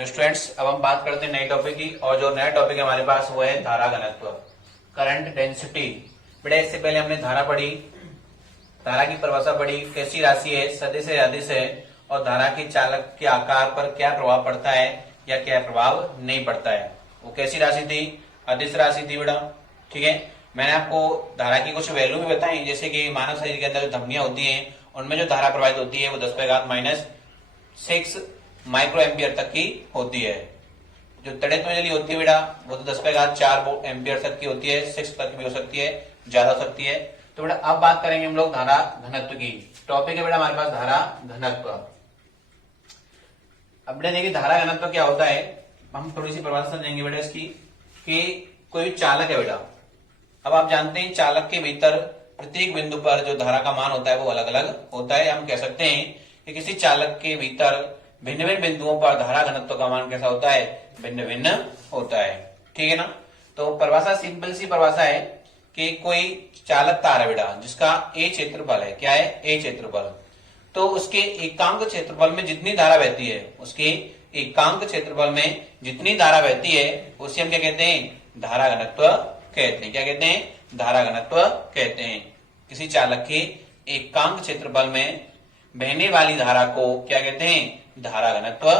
Hello students, अब हम बात करते हैं नए टॉपिक की। और जो नया टॉपिक है हमारे पास वो है धारा घनत्व, करंट डेंसिटी। बेटा इससे पहले हमने धारा पढ़ी, धारा की परिभाषा पढ़ी, कैसी राशि है, सदिश है, अदिश है, और धारा की चालक के आकार पर क्या प्रभाव पड़ता है या क्या प्रभाव नहीं पड़ता है। वो कैसी राशि थी? अदिश राशि थी बेटा। ठीक है, मैंने आपको धारा की कुछ वैल्यू भी बताई, जैसे कि मानव शरीर के अंदर जो धमनियां होती हैं उनमें जो धारा प्रवाहित होती है वो 10⁻⁻6 माइक्रो एम्पियर तक की होती है। जो तड़ित में होती है बेटा वो तो 10⁻4 एम्पियर तक की होती है, 6 तक भी हो सकती है, ज्यादा हो सकती है। तो बेटा अब बात करेंगे हम लोग धारा घनत्व की। टॉपिक है बेटा हमारे पास धारा घनत्व। अब बेटा देखिए धारा घनत्व क्या होता है, हम थोड़ी सी परिभाषा समझेंगे बेटा इसकी। कि कोई चालक है बेटा, अब आप जानते हैं चालक के भीतर प्रत्येक बिंदु पर जो धारा का मान होता है वो अलग अलग होता है। हम कह सकते हैं कि किसी चालक के भीतर भिन्न भिन्न बिंदुओं पर धारा घनत्व का मान कैसा होता है? भिन्न भिन्न होता है। ठीक है ना। तो परिभाषा सिंपल सी परिभाषा है कि कोई चालक तार है बेटा जिसका ए क्षेत्रफल है। क्या है? ए क्षेत्रफल। तो उसके एकांक क्षेत्रफल में जितनी धारा बहती है, उसके एकांक क्षेत्रफल में जितनी धारा बहती है उसे हम क्या कहते हैं? धारा घनत्व कहते हैं। क्या कहते हैं? धारा घनत्व कहते हैं। किसी चालक के एकांक क्षेत्रफल में बहने वाली धारा को क्या कहते हैं? धारा घनत्व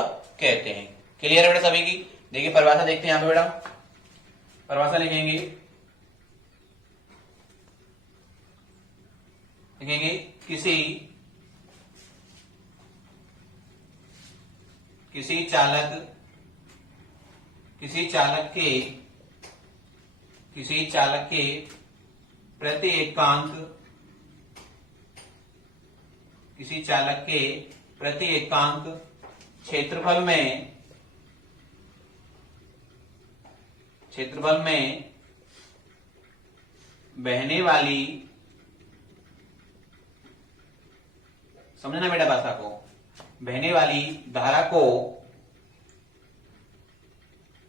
कहते हैं। क्लियर है बेटा सभी की? देखिए परिभाषा देखते हैं यहां पे बेटा, परिभाषा लिखेंगे, किसी चालक के प्रति एकांक क्षेत्रफल में बहने वाली, समझना बेटा भाषा को, बहने वाली धारा को,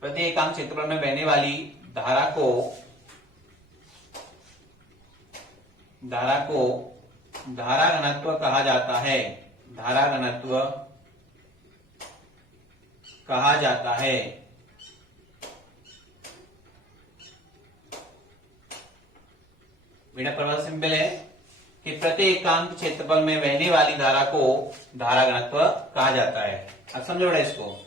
प्रति एकांक क्षेत्रफल में बहने वाली धारा को धारा घनत्व कहा जाता है। धारा घनत्व कहा जाता है। बेटा परिभाषा सिंपल है कि प्रति एकांक क्षेत्रफल में बहने वाली धारा को धारा घनत्व कहा जाता है। अब समझो बेटा इसको।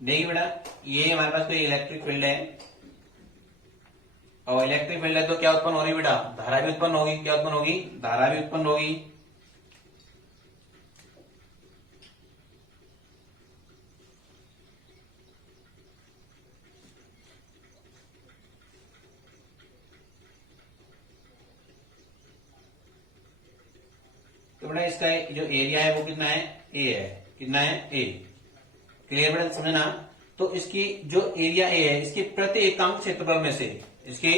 देखिए बेटा ये हमारे पास कोई इलेक्ट्रिक फील्ड है, और इलेक्ट्रिक फील्ड है तो क्या उत्पन्न हो रही बेटा? धारा भी उत्पन्न होगी। क्या उत्पन्न होगी? धारा भी उत्पन्न होगी। तो बेटा इसका जो एरिया है वो कितना है? ए है। कितना है? ए। क्लियर बेटा समझना। तो इसकी जो एरिया ए है, इसके प्रति एकांक क्षेत्रफल में से, इसके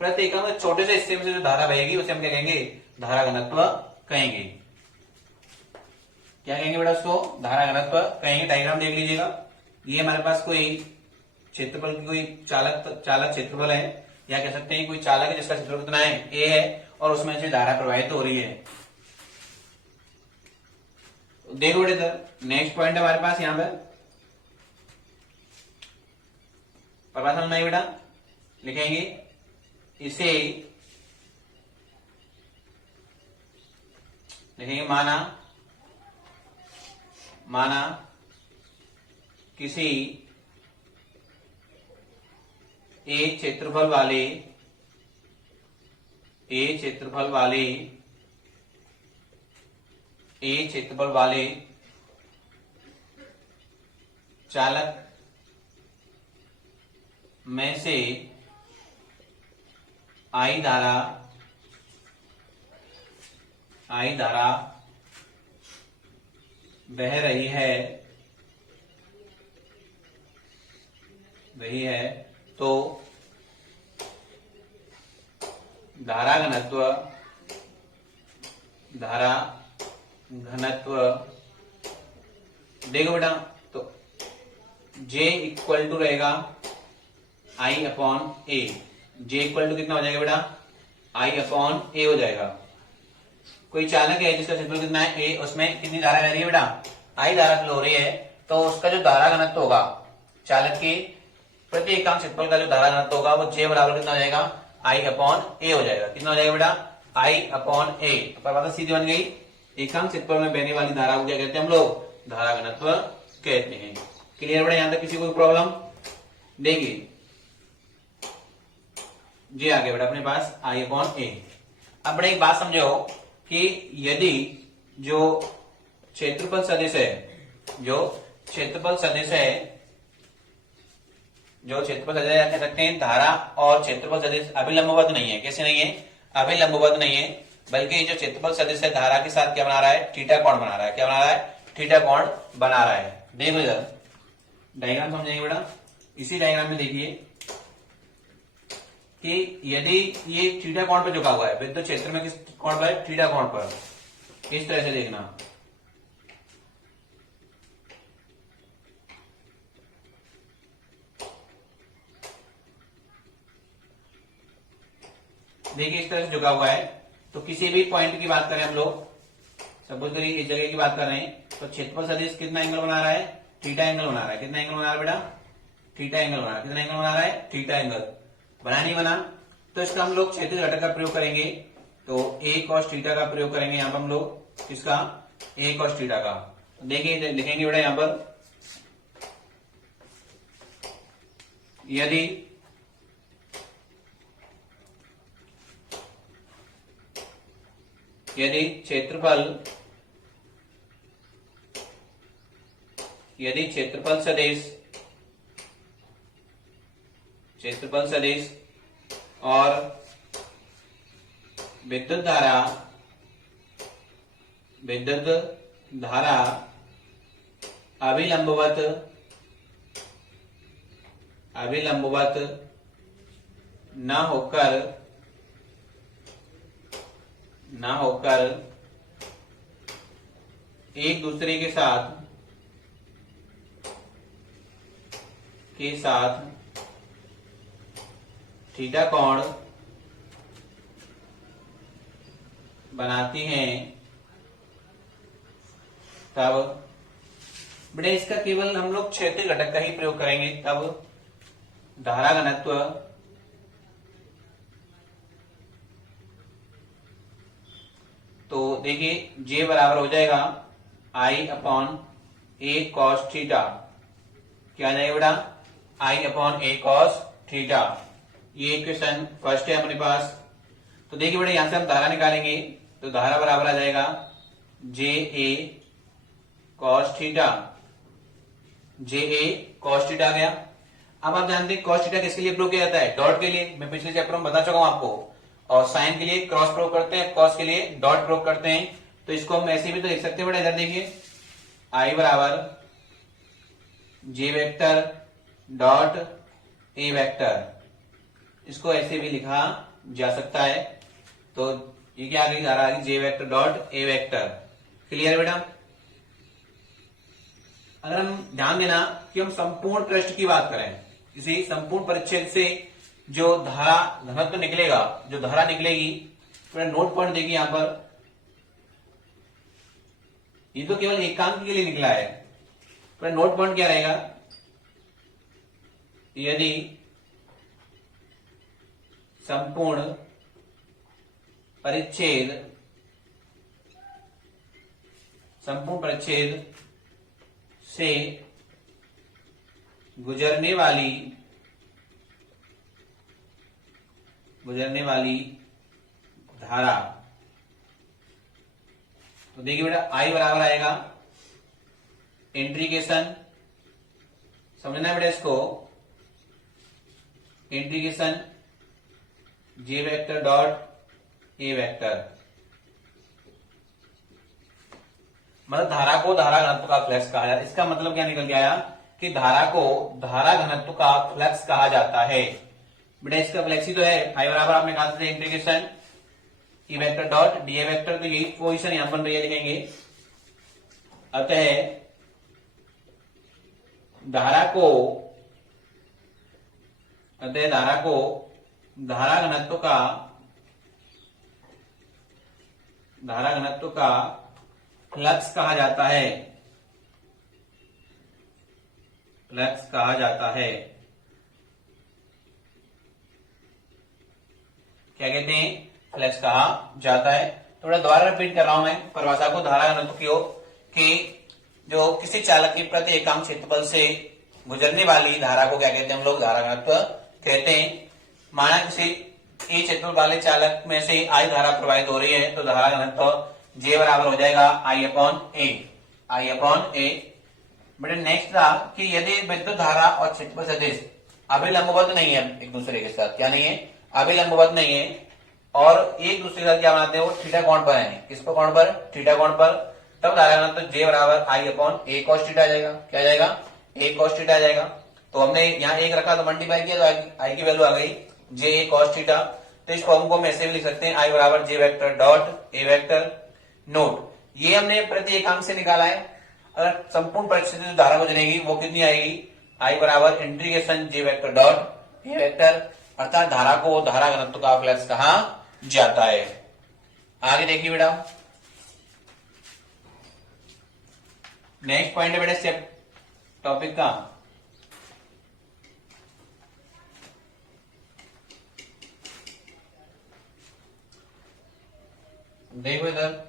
प्रति एकांक छोटे से हिस्से में से जो धारा बहेगी उसे हम क्या कहेंगे? धारा घनत्व कहेंगे। क्या कहेंगे बेटा उसको? धारा घनत्व कहेंगे। डायग्राम देख लीजिएगा। ये हमारे पास कोई क्षेत्रफल की कोई चालक क्षेत्रफल है, या कह सकते हैं कोई चालक है जिसका क्षेत्रफल कितना है? ए है, और उसमें से धारा प्रवाहित हो रही है। देखो बेटा इधर नेक्स्ट पॉइंट है हमारे पास, यहां पर परिभाषा में बेटा लिखेंगे, इसे लिखेंगे माना किसी एक क्षेत्रफल वाले चालक में से आई धारा बह रही है तो धारा घनत्व देखो बेटा, तो J इक्वल टू रहेगा I upon A, J equal to कितना हो जाएगा बेटा, आई अपॉन ए हो जाएगा। कोई चालक है जिसका क्षेत्रफल कितना है ए, उसमें कितनी धारा बह रही है बेटा, आई धारा फ्लो हो रही है, तो उसका जो धारा घनत्व होगा चालक की प्रति एकांक क्षेत्रफल का जो धारा घनत्व होगा वो जे बराबर कितना हो जाएगा, आई अपॉन ए हो जाएगा। कितना हो जाएगा बेटा, आई अपॉन ए। बात सीधी बन गई। एकांक क्षेत्रफल में बहने वाली धारा को क्या कहते हैं हम लोग, धारा घनत्व कहते हैं। क्लियर बेटा, यहां तक किसी को प्रॉब्लम? देखिए जे आ गया बेटा अपने पास आई अपॉन ए। अब बड़े एक बात समझो कि यदि जो क्षेत्रफल सदिश है, जो क्षेत्रफल सदिश है, जो क्षेत्रफल सदिश कह सकते हैं धारा और क्षेत्रफल सदिश अभिलंबवत नहीं है। कैसे नहीं है, अभिलंबवत नहीं है, बल्कि जो क्षेत्रफल सदिश है धारा के साथ क्या बना रहा है, थीटा कोण बना रहा है। क्या बना रहा है, थीटा कोण बना रहा है। देखो इधर डायग्राम समझेंगे बेटा। इसी डायग्राम में देखिए कि यदि ये थीटा कोण पर झुका हुआ है, विद्युत क्षेत्र में किस कोण पर, थीटा कोण पर। इस तरह से देखना, देखिए इस तरह से झुका हुआ है। तो किसी भी पॉइंट की बात करें हम लोग, सपोज करिए इस जगह की बात कर रहे हैं, तो क्षेत्रफल सदिश कितना एंगल बना रहा है, थीटा एंगल बना रहा है। कितना एंगल बना रहा है बेटा, थीटा एंगल बना रहा है। कितना एंगल बना रहा है, थीटा एंगल। बना नहीं बना, तो इसका हम लोग क्षैतिज घटक का प्रयोग करेंगे। तो a cos थीटा का प्रयोग करेंगे यहाँ पर हम लोग, किसका, a cos थीटा का। देखिए लिखेंगे बेटा यहाँ पर, यदि क्षेत्रफल सदिश और विद्युत धारा अभिलंबवत न होकर एक दूसरे के साथ थीटा कोण बनाती हैं, तब बेटा इसका केवल हम लोग क्षैतिज घटक का ही प्रयोग करेंगे, तब धारा घनत्व तो देखिए जे बराबर हो जाएगा आई अपॉन ए कॉस थीटा। क्या आ जाएगा बेटा, आई अपॉन ए कॉस थीटा। ये इक्वेशन फर्स्ट है अपने पास। तो देखिए बेटा यहां से हम धारा निकालेंगे, तो धारा बराबर आ जाएगा जे ए कॉस थीटा, जे ए कॉस थीटा आ गया। अब आप जानते हैं कॉस थीटा किसके लिए प्रयोग किया जाता है, डॉट के लिए। मैं पिछले चैप्टर में बता चुका हूं आपको। और साइन के लिए क्रॉस प्रयोग करते हैं, कॉस के लिए डॉट प्रयोग करते हैं। तो इसको हम ऐसे भी तो लिख सकते हैं बेटा, इधर देखिए आई बराबर जे वेक्टर डॉट ए वेक्टर, इसको ऐसे भी लिखा जा सकता है। तो ये क्या आ गई, धारा आ गई J vector dot A vector. Clear बेटा। अगर हम ध्यान देना कि हम संपूर्ण पृष्ठ की बात करें, किसी संपूर्ण परिच्छेद से जो धारा घनत्व निकलेगा, जो धारा निकलेगी, तो नोट पॉइंट देखिए यहां पर, ये तो केवल एकांक के लिए निकला है। तो नोट पॉइंट क्या रहेगा, यदि संपूर्ण परिच्छेद से गुजरने वाली धारा, तो देखिए बेटा आई बराबर आएगा इंटीग्रेशन, समझना है बेटा इसको, integration J vector dot A vector. मतलब धारा को धारा घनत्व का फ्लक्स कहा जाता है। इसका मतलब क्या निकल के आया कि धारा को धारा घनत्व का फ्लक्स कहा जाता है। बेटा इसका फ्लक्स ही तो है, आई बराबर आपने कहा था integration E vector dot D A vector. तो यही पोजीशन यहां पर भैया लिखेंगे। अतः धारा को अतः धारा को धारा घनत्व का फ्लक्स कहा जाता है। फ्लक्स कहा जाता है। क्या कहते हैं? फ्लक्स कहा जाता है। थोड़ा दोबारा रिपीट कर रहा हूं मैं परिभाषा को धारा घनत्व की ओर कि जो किसी चालक की प्रति एकांक क्षेत्रफल से गुजरने वाली धारा को क्या कहते हैं? हम लोग धारा घनत्व कहते हैं। माना किसी ई क्षेत्रफल वाले चालक में से आई धारा प्रवाहित हो रही है तो धारा घनत्व J बराबर हो जाएगा I upon A. But next था कि यदि विद्युत धारा और क्षेत्रफल सदिश अभिलंबवत नहीं है एक दूसरे के साथ, क्या नहीं है? अभिलंबवत नहीं है और एक दूसरे के साथ क्या बनाते हैं? वो थीटा कोण पर है। किस पर कोण पर? थीटा कोण पर। तब धारा घनत्व J बराबर I upon A cos theta आ जाएगा। क्या आ जाएगा? ए कॉस थीटा आ जाएगा। तो हमने यहाँ एक रखा तो मल्टीप्लाई किया तो आई की वैल्यू आ गई J ए कॉस थीटा। तो इस फॉर्म को हम ऐसे भी लिख सकते हैं I बराबर J vector dot A vector note. ये हमने प्रति एकांक से निकाला है। अगर संपूर्ण परिस्थिति जो धारा गुजरेगी वो कितनी आएगी? I बराबर integration J vector dot A vector, अर्थात धारा को धारा घनत्व का फ्लक्स कहा जाता है। आगे देखिए बेटा, नेक्स्ट पॉइंट है बेटा स्टेप टॉपिक का देखो इधर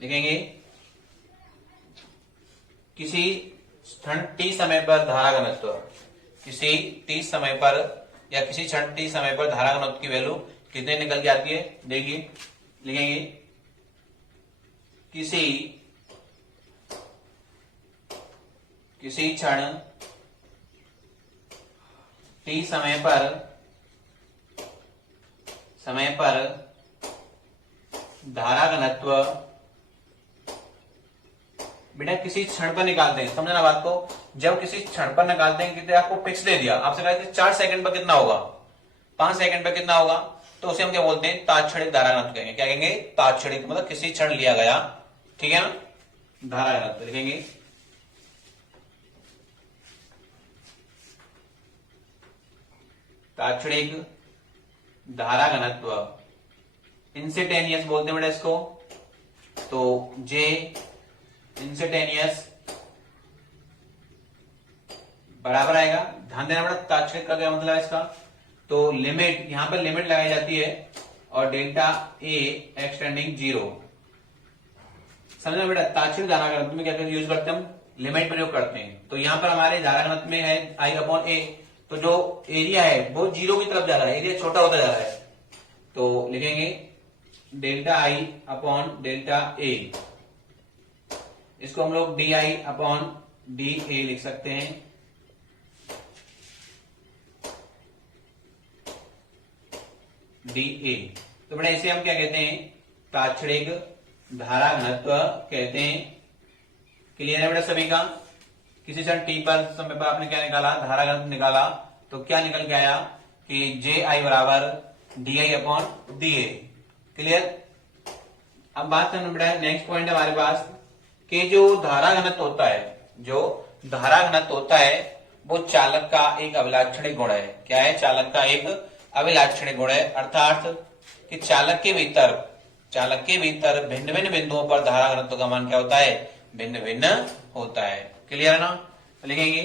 लिखेंगे किसी क्षण t समय पर धारा घनत्व, किसी t समय पर या किसी क्षण t समय पर धारा घनत्व की वैल्यू कितने निकल के आती है? देखिए लिखेंगे किसी क्षण t समय पर धारा घनत्व बेटा किसी क्षण पर निकालते हैं, समझना बात को। जब किसी क्षण पर निकालते हैं कितने आपको फिक्स दे दिया, आपसे कहा 4 सेकंड पर कितना होगा, 5 सेकंड पर कितना होगा, तो उसे हम क्या बोलते हैं? तात्क्षणिक धारा घनत्व कहेंगे। क्या कहेंगे? तात्क्षणिक, मतलब किसी क्षण लिया गया, ठीक है ना, धारा घनत्व लिखेंगे। तात्क्षणिक धारा घनत्व इंस्टेंटेनियस बोलते हैं बेटा इसको। तो J इंस्टेंटेनियस बराबर आएगा, ध्यान देना बेटा तात्क्षणिक का क्या मतलब है इसका। तो लिमिट, यहां पर लिमिट लगाई जाती है और डेल्टा A एक्सटेंडिंग 0। समझना बेटा, तात्क्षणिक धारा घनत्व में क्या यूज करते हैं? हम लिमिट प्रयोग करते हैं। तो यहां पर हमारे धारा घनत्व में है I अपॉन ए, तो जो एरिया है वो 0 की तरफ जा रहा है, एरिया छोटा होता जा रहा है। तो लिखेंगे delta I upon delta A, इसको हम लोग DI अपॉन DA लिख सकते हैं। DA, तो बेटा इसे हम क्या कहते हैं? तात्क्षणिक धारा घनत्व कहते हैं। क्लियर है बेटा सभी का? किसी क्षण t पर समय पर आपने क्या निकाला? धारा घनत्व निकाला, तो क्या निकल के आया कि JI बराबर DI अपॉन DA। क्लियर? अब बात करना बेटा नेक्स्ट पॉइंट है हमारे पास कि जो धारा घनत्व होता है, जो धारा घनत्व होता है वो चालक का एक अभिलाक्षणिक गुण है। क्या है? चालक का एक अभिलाक्षणिक गुण है, अर्थात कि चालक के भीतर भिन्न भिन्न बिंदुओं पर धारा घनत्व का मान क्या होता है? भिन्न भिन्न होता है। क्लियर है ना? तो लिखेंगे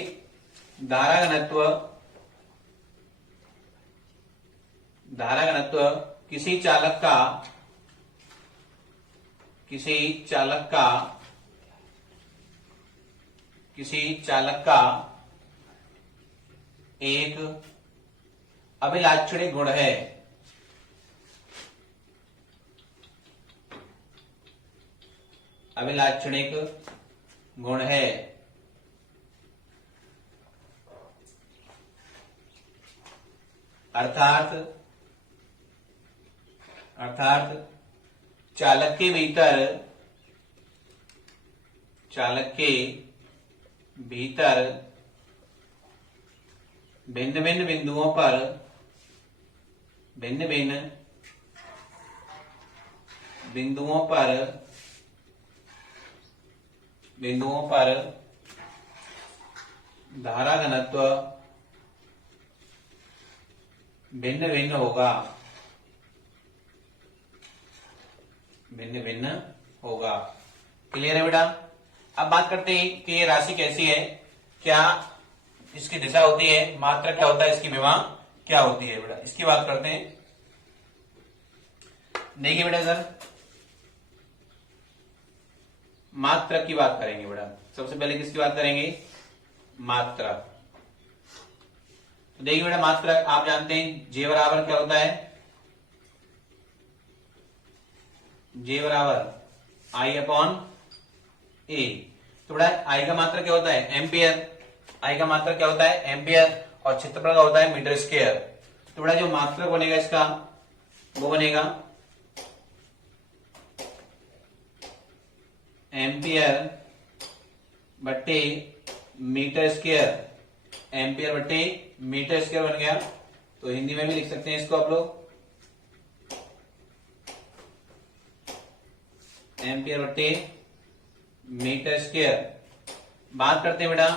धारा घनत्व किसी चालक का एक अभिलाक्षणिक गुण है। अभिलाक्षणिक गुण है, अर्थात चालक के भीतर भिन्न भिन्न बिंदुओं पर धारा घनत्व भिन्न भिन्न होगा, भिन्न भिन्न होगा। क्लियर है बेटा। अब बात करते हैं कि ये राशि कैसी है, क्या इसकी दिशा होती है, मात्रा क्या होता है, इसकी विमा क्या होती है बेटा, इसकी बात करते हैं। देखिए बेटा सर, मात्रा की बात करेंगे बेटा। सबसे पहले किसकी बात करेंगे, मात्रा। तो देखिए बेटा, मात्रा आप जानते हैं जे बराबर क्या होता है, जे बराबर आई अपॉन ए। तो बेटा आई का मात्रा क्या होता है, एम्पियर। आई का मात्रा क्या होता है, एम्पियर, और क्षेत्रफल का होता है मीटर स्क्वायर। तो बेटा जो मात्रक बनेगा इसका, वो बनेगा एम्पियर बट्टे मीटर स्क्वायर। एम्पियर बट्टे मीटर स्क्वायर बन गया। तो हिंदी में भी लिख सकते हैं इसको आप लोग, एम्पियर बट्टे मीटर स्क्वायर। बात करते हैं बेटा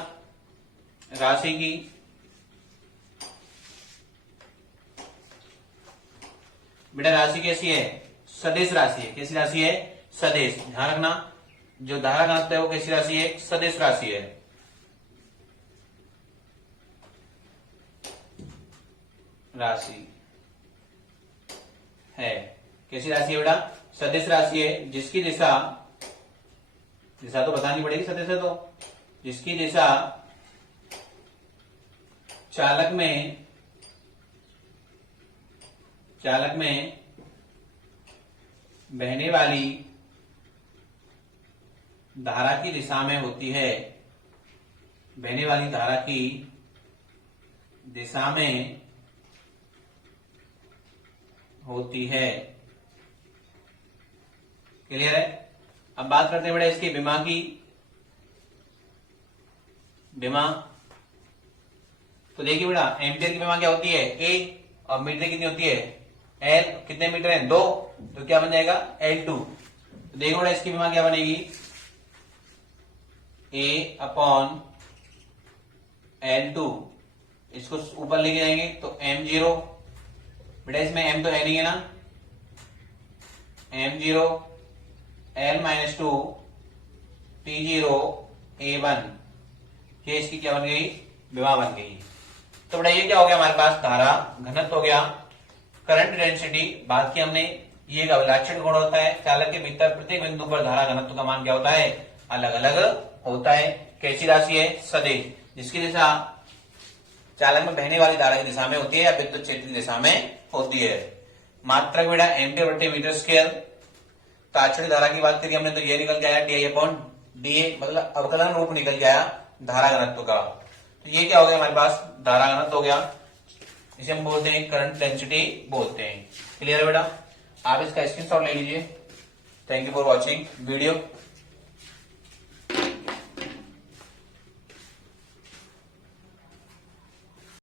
राशि की। बेटा राशि कैसी है, सदिश राशि है। कैसी राशि है, सदिश। ध्यान रखना, जो धारा घनत्व है वो कैसी राशि है, सदिश राशि है। राशि है, कैसी राशि है बेटा, सदिश राशि है, जिसकी दिशा, दिशा तो बतानी पड़ेगी सदिश है तो, जिसकी दिशा चालक में बहने वाली धारा की दिशा में होती है। बहने वाली धारा की दिशा में होती है। क्लियर है। अब बात करते हैं बेटा इसकी विमा की। विमा, तो देखिए बेटा एम्पियर की विमा क्या होती है, ए, और मीटर कितनी होती है, एल। कितने मीटर है, 2, तो क्या बन जाएगा, L2। तो देखो बेटा इसकी विमा क्या बनेगी, ए अपॉन L2। इसको ऊपर लेके जाएंगे तो M0। बेटा इसमें M तो है नहीं है ना, M0 L-2 T0 A1। ये इसकी क्या बन गई, विमा बन गई। तो बेटा ये क्या हो गया हमारे पास, धारा घनत्व हो गया। करंट डेंसिटी बात की हमने, ये एक अभिलाक्षण गुण होता है, चालक के भीतर प्रत्येक बिंदु पर धारा घनत्व का मान क्या होता है, अलग अलग होता है। कैसी राशि है, सदिश, जिसकी दिशा चालक में बहने वाली धारा की दिशा में होती है या विद्युत क्षेत्र की दिशा में होती है। मात्रक बेटा एम्पियर बट्टे मीटर स्क्वायर। ताक्षणिक धारा की बात करिए हमने तो ये निकल गया D I upon D A, मतलब अवकलन रूप निकल गया धारा घनत्व का। तो ये क्या हो गया हमारे पास, धारा घनत्व हो गया। इसे हम बोलते हैं करंट डेंसिटी बोलते हैं। क्लियर है बेटा। आप इसका स्क्रीनशॉट ले लीजिए। Thank you for watching video.